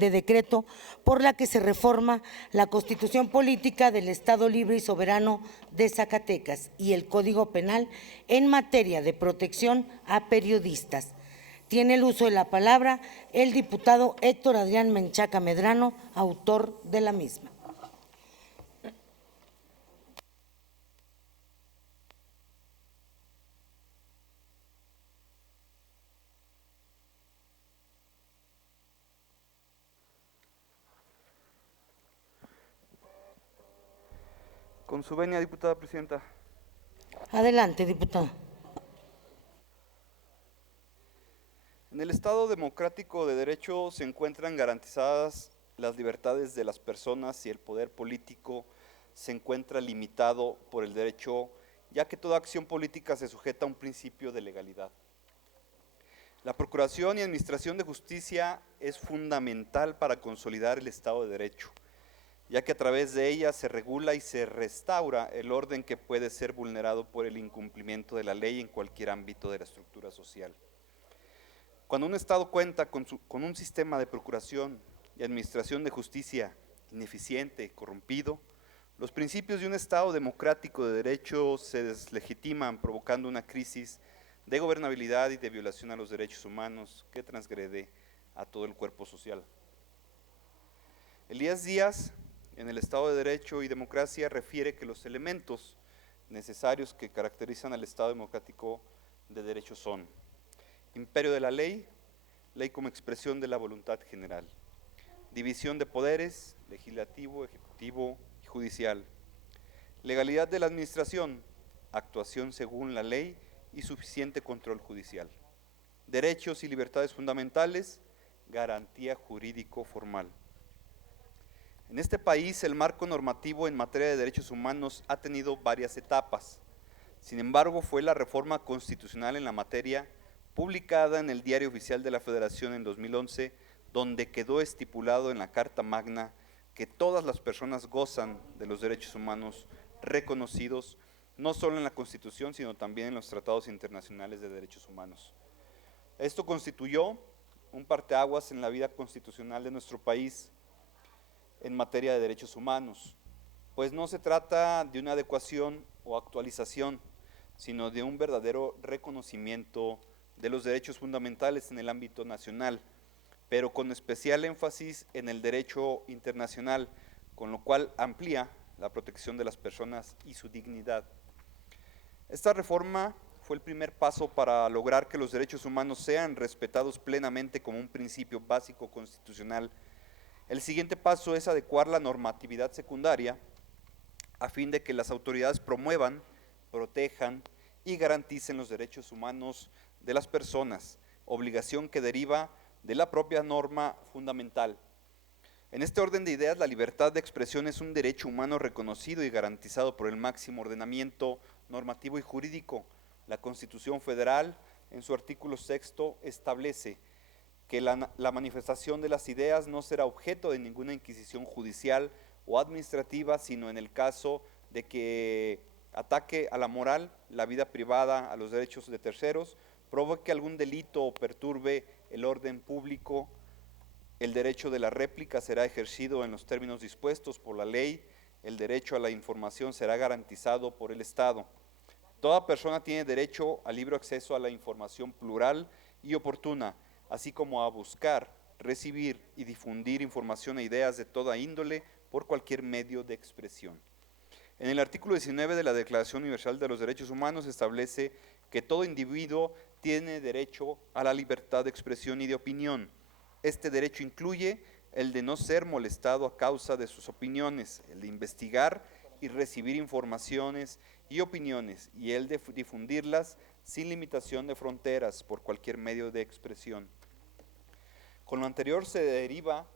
de decreto por la que se reforma la Constitución Política del Estado Libre y Soberano de Zacatecas y el Código Penal en materia de protección a periodistas. Tiene el uso de la palabra el diputado Héctor Adrián Menchaca Medrano, autor de la misma. Con su venia, diputada presidenta. Adelante, diputado. En el Estado democrático de derecho se encuentran garantizadas las libertades de las personas y el poder político se encuentra limitado por el derecho, ya que toda acción política se sujeta a un principio de legalidad. La procuración y administración de justicia es fundamental para consolidar el Estado de Derecho, ya que a través de ella se regula y se restaura el orden que puede ser vulnerado por el incumplimiento de la ley en cualquier ámbito de la estructura social. Cuando un Estado cuenta con un sistema de procuración y administración de justicia ineficiente, corrompido, los principios de un Estado democrático de derecho se deslegitiman, provocando una crisis de gobernabilidad y de violación a los derechos humanos que transgrede a todo el cuerpo social. Elías Díaz, en el Estado de Derecho y Democracia, refiere que los elementos necesarios que caracterizan al Estado democrático de derecho son: imperio de la ley, ley como expresión de la voluntad general; división de poderes, legislativo, ejecutivo y judicial; legalidad de la administración, actuación según la ley y suficiente control judicial; derechos y libertades fundamentales, garantía jurídico formal. En este país, el marco normativo en materia de derechos humanos ha tenido varias etapas. Sin embargo, fue la reforma constitucional en la materia, publicada en el Diario Oficial de la Federación en 2011, donde quedó estipulado en la Carta Magna que todas las personas gozan de los derechos humanos reconocidos, no solo en la Constitución, sino también en los tratados internacionales de derechos humanos. Esto constituyó un parteaguas en la vida constitucional de nuestro país en materia de derechos humanos, pues no se trata de una adecuación o actualización, sino de un verdadero reconocimiento de los derechos fundamentales en el ámbito nacional, pero con especial énfasis en el derecho internacional, con lo cual amplía la protección de las personas y su dignidad. Esta reforma fue el primer paso para lograr que los derechos humanos sean respetados plenamente como un principio básico constitucional. El siguiente paso es adecuar la normatividad secundaria a fin de que las autoridades promuevan, protejan y garanticen los derechos humanos de las personas, obligación que deriva de la propia norma fundamental. En este orden de ideas, la libertad de expresión es un derecho humano reconocido y garantizado por el máximo ordenamiento normativo y jurídico. La Constitución Federal, en su artículo 6, establece que la manifestación de las ideas no será objeto de ninguna inquisición judicial o administrativa, sino en el caso de que ataque a la moral, la vida privada, a los derechos de terceros, provoque algún delito o perturbe el orden público. El derecho de la réplica será ejercido en los términos dispuestos por la ley. El derecho a la información será garantizado por el Estado. Toda persona tiene derecho al libre acceso a la información plural y oportuna, así como a buscar, recibir y difundir información e ideas de toda índole por cualquier medio de expresión. En el artículo 19 de la Declaración Universal de los Derechos Humanos se establece que todo individuo tiene derecho a la libertad de expresión y de opinión. Este derecho incluye el de no ser molestado a causa de sus opiniones, el de investigar y recibir informaciones y opiniones, y el de difundirlas sin limitación de fronteras por cualquier medio de expresión. Con lo anterior se deriva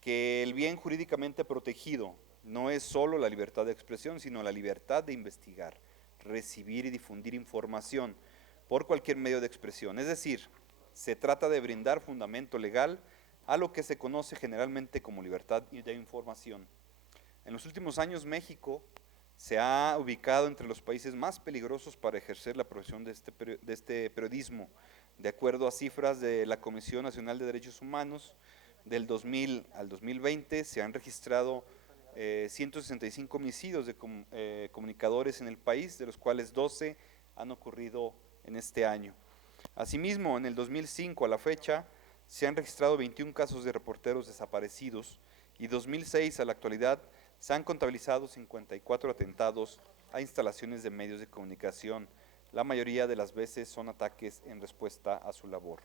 que el bien jurídicamente protegido no es solo la libertad de expresión, sino la libertad de investigar, recibir y difundir información por cualquier medio de expresión. Es decir, se trata de brindar fundamento legal a lo que se conoce generalmente como libertad de información. En los últimos años, México se ha ubicado entre los países más peligrosos para ejercer la profesión de este periodismo. De acuerdo a cifras de la Comisión Nacional de Derechos Humanos, Del 2000 al 2020 se han registrado 165 homicidios de comunicadores en el país, de los cuales 12 han ocurrido en este año. Asimismo, en el 2005 a la fecha se han registrado 21 casos de reporteros desaparecidos y 2006 a la actualidad se han contabilizado 54 atentados a instalaciones de medios de comunicación. La mayoría de las veces son ataques en respuesta a su labor.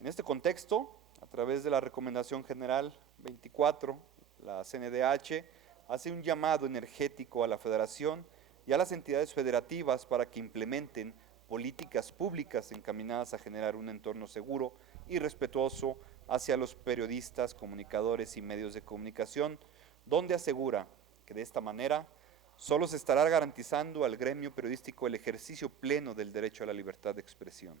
En este contexto, a través de la Recomendación General 24, la CNDH hace un llamado energético a la Federación y a las entidades federativas para que implementen políticas públicas encaminadas a generar un entorno seguro y respetuoso hacia los periodistas, comunicadores y medios de comunicación, donde asegura que de esta manera solo se estará garantizando al gremio periodístico el ejercicio pleno del derecho a la libertad de expresión.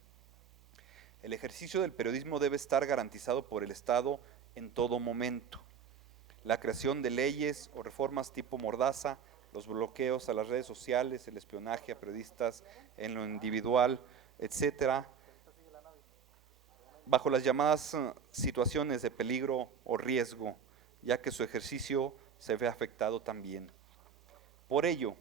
El ejercicio del periodismo debe estar garantizado por el Estado en todo momento. La creación de leyes o reformas tipo Mordaza, los bloqueos a las redes sociales, el espionaje a periodistas en lo individual, etcétera, bajo las llamadas situaciones de peligro o riesgo, ya que su ejercicio se ve afectado también. Por ello,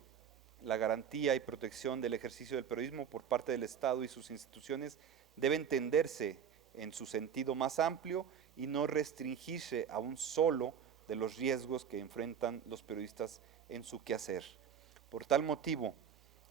la garantía y protección del ejercicio del periodismo por parte del Estado y sus instituciones debe entenderse en su sentido más amplio y no restringirse a un solo de los riesgos que enfrentan los periodistas en su quehacer. Por tal motivo,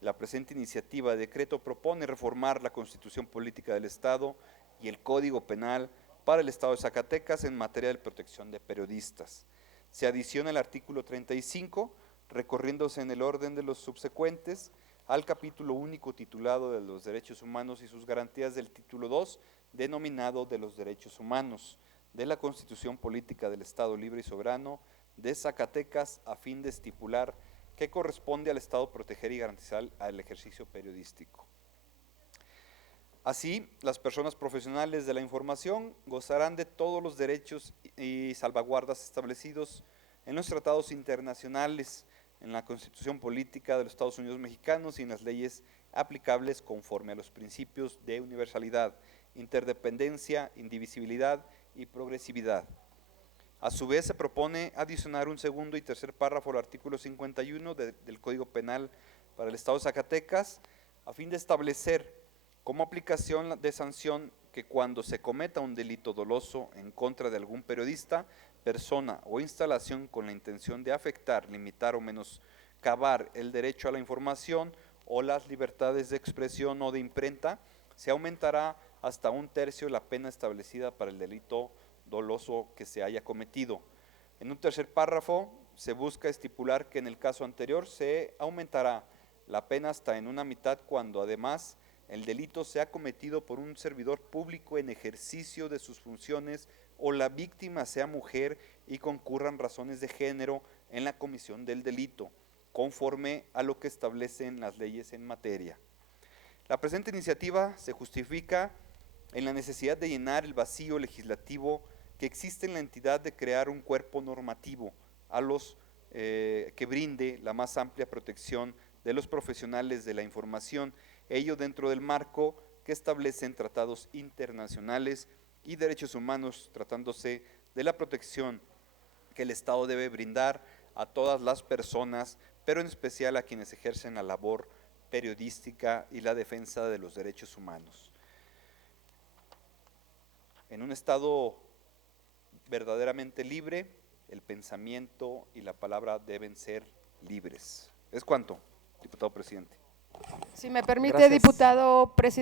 la presente iniciativa de decreto propone reformar la Constitución Política del Estado y el Código Penal para el Estado de Zacatecas en materia de protección de periodistas. Se adiciona el artículo 35, recorriéndose en el orden de los subsecuentes al capítulo único titulado de los derechos humanos y sus garantías del título 2, denominado de los derechos humanos, de la Constitución Política del Estado Libre y Soberano de Zacatecas, a fin de estipular que corresponde al Estado proteger y garantizar el ejercicio periodístico. Así, las personas profesionales de la información gozarán de todos los derechos y salvaguardas establecidos en los tratados internacionales, en la Constitución Política de los Estados Unidos Mexicanos y en las leyes aplicables conforme a los principios de universalidad, interdependencia, indivisibilidad y progresividad. A su vez, se propone adicionar un segundo y tercer párrafo al artículo 51 del Código Penal para el Estado de Zacatecas, a fin de establecer como aplicación de sanción que cuando se cometa un delito doloso en contra de algún periodista, persona o instalación con la intención de afectar, limitar o menoscabar el derecho a la información o las libertades de expresión o de imprenta, se aumentará hasta 1/3 la pena establecida para el delito doloso que se haya cometido. En un tercer párrafo se busca estipular que en el caso anterior se aumentará la pena hasta en una mitad cuando además el delito sea cometido por un servidor público en ejercicio de sus funciones o la víctima sea mujer y concurran razones de género en la comisión del delito, conforme a lo que establecen las leyes en materia. La presente iniciativa se justifica en la necesidad de llenar el vacío legislativo que existe en la entidad de crear un cuerpo normativo a los que brinde la más amplia protección de los profesionales de la información, ello dentro del marco que establecen tratados internacionales y derechos humanos, tratándose de la protección que el Estado debe brindar a todas las personas, pero en especial a quienes ejercen la labor periodística y la defensa de los derechos humanos. En un Estado verdaderamente libre, el pensamiento y la palabra deben ser libres. ¿Es cuanto, diputado presidente? Si me permite, Gracias. diputado presidente.